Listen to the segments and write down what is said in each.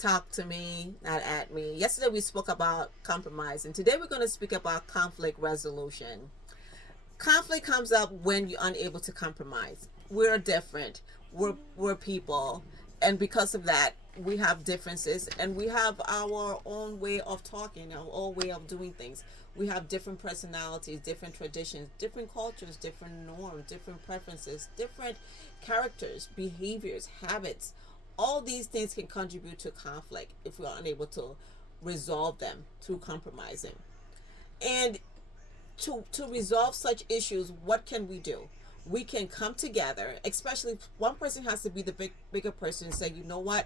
Talk to me, not at me. Yesterday we spoke about compromise, and today we're going to speak about conflict resolution. Conflict comes up when you're unable to compromise. We're different. We're people, and because of that, we have differences, and we have our own way of talking, our own way of doing things. We have different personalities, different traditions, different cultures, different norms, different preferences, different characters, behaviors, habits. All these things can contribute to conflict if we are unable to resolve them through compromising. And to resolve such issues, what can we do? We can come together, especially one person has to be the bigger person and say, you know what,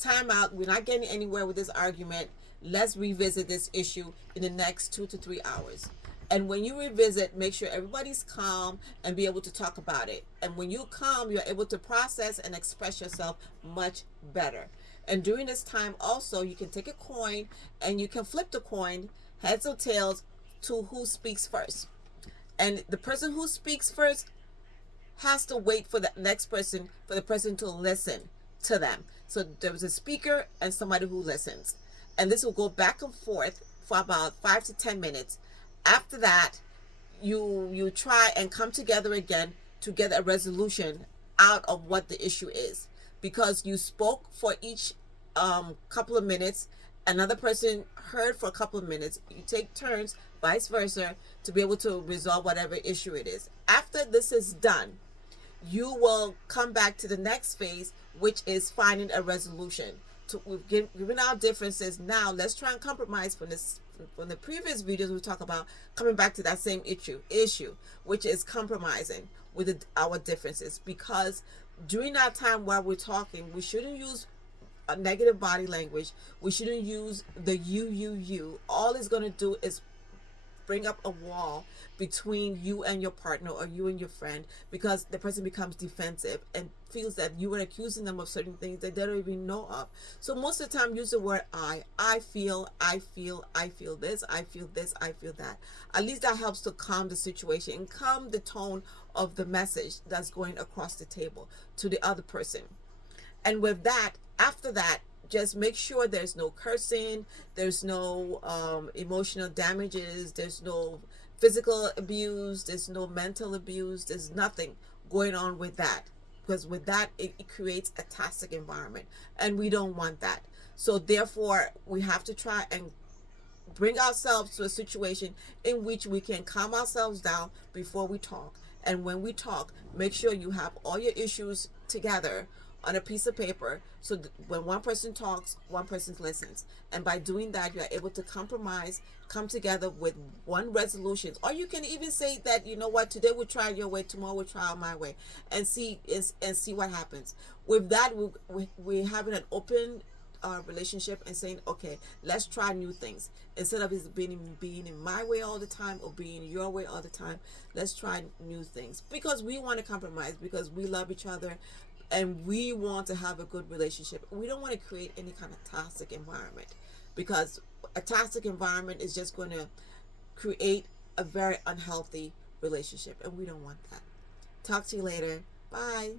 time out, we're not getting anywhere with this argument. Let's revisit this issue in the next 2 to 3 hours. And when you revisit, make sure everybody's calm and be able to talk about it. And when you're calm, you're able to process and express yourself much better. And during this time also, you can take a coin and you can flip the coin, heads or tails, to who speaks first. And the person who speaks first has to wait for the next person, for the person to listen to them. So there's a speaker and somebody who listens. And this will go back and forth for about 5 to 10 minutes. After that, you try and come together again to get a resolution out of what the issue is. Because you spoke for each couple of minutes, another person heard for a couple of minutes. You take turns, vice versa, to be able to resolve whatever issue it is. After this is done, you will come back to the next phase, which is finding a resolution. We've given our differences. Now let's try and compromise from the previous videos. We talk about coming back to that same issue, which is compromising with our differences. Because during that time while we're talking, we shouldn't use a negative body language. We shouldn't use the you. All it's going to do is bring up a wall between you and your partner or you and your friend, because the person becomes defensive and feels that you are accusing them of certain things that they don't even know of. So most of the time, use the word I feel this, I feel this, I feel that. At least that helps to calm the situation and calm the tone of the message that's going across the table to the other person. And with that, after that, just make sure there's no cursing, there's no emotional damages, there's no physical abuse, there's no mental abuse, there's nothing going on with that. Because with that, it creates a toxic environment, and we don't want that. So therefore, we have to try and bring ourselves to a situation in which we can calm ourselves down before we talk. And when we talk, make sure you have all your issues together on a piece of paper, so when one person talks, one person listens. And by doing that, you're able to compromise, come together with one resolution. Or you can even say that, you know what, today we'll try your way, tomorrow we'll try my way, and see what happens. With that, we're having an open relationship and saying, okay, let's try new things. Instead of it being in my way all the time or being your way all the time, let's try new things. Because we want to compromise, because we love each other, and we want to have a good relationship. We don't want to create any kind of toxic environment, because a toxic environment is just going to create a very unhealthy relationship, and we don't want that. Talk to you later. Bye.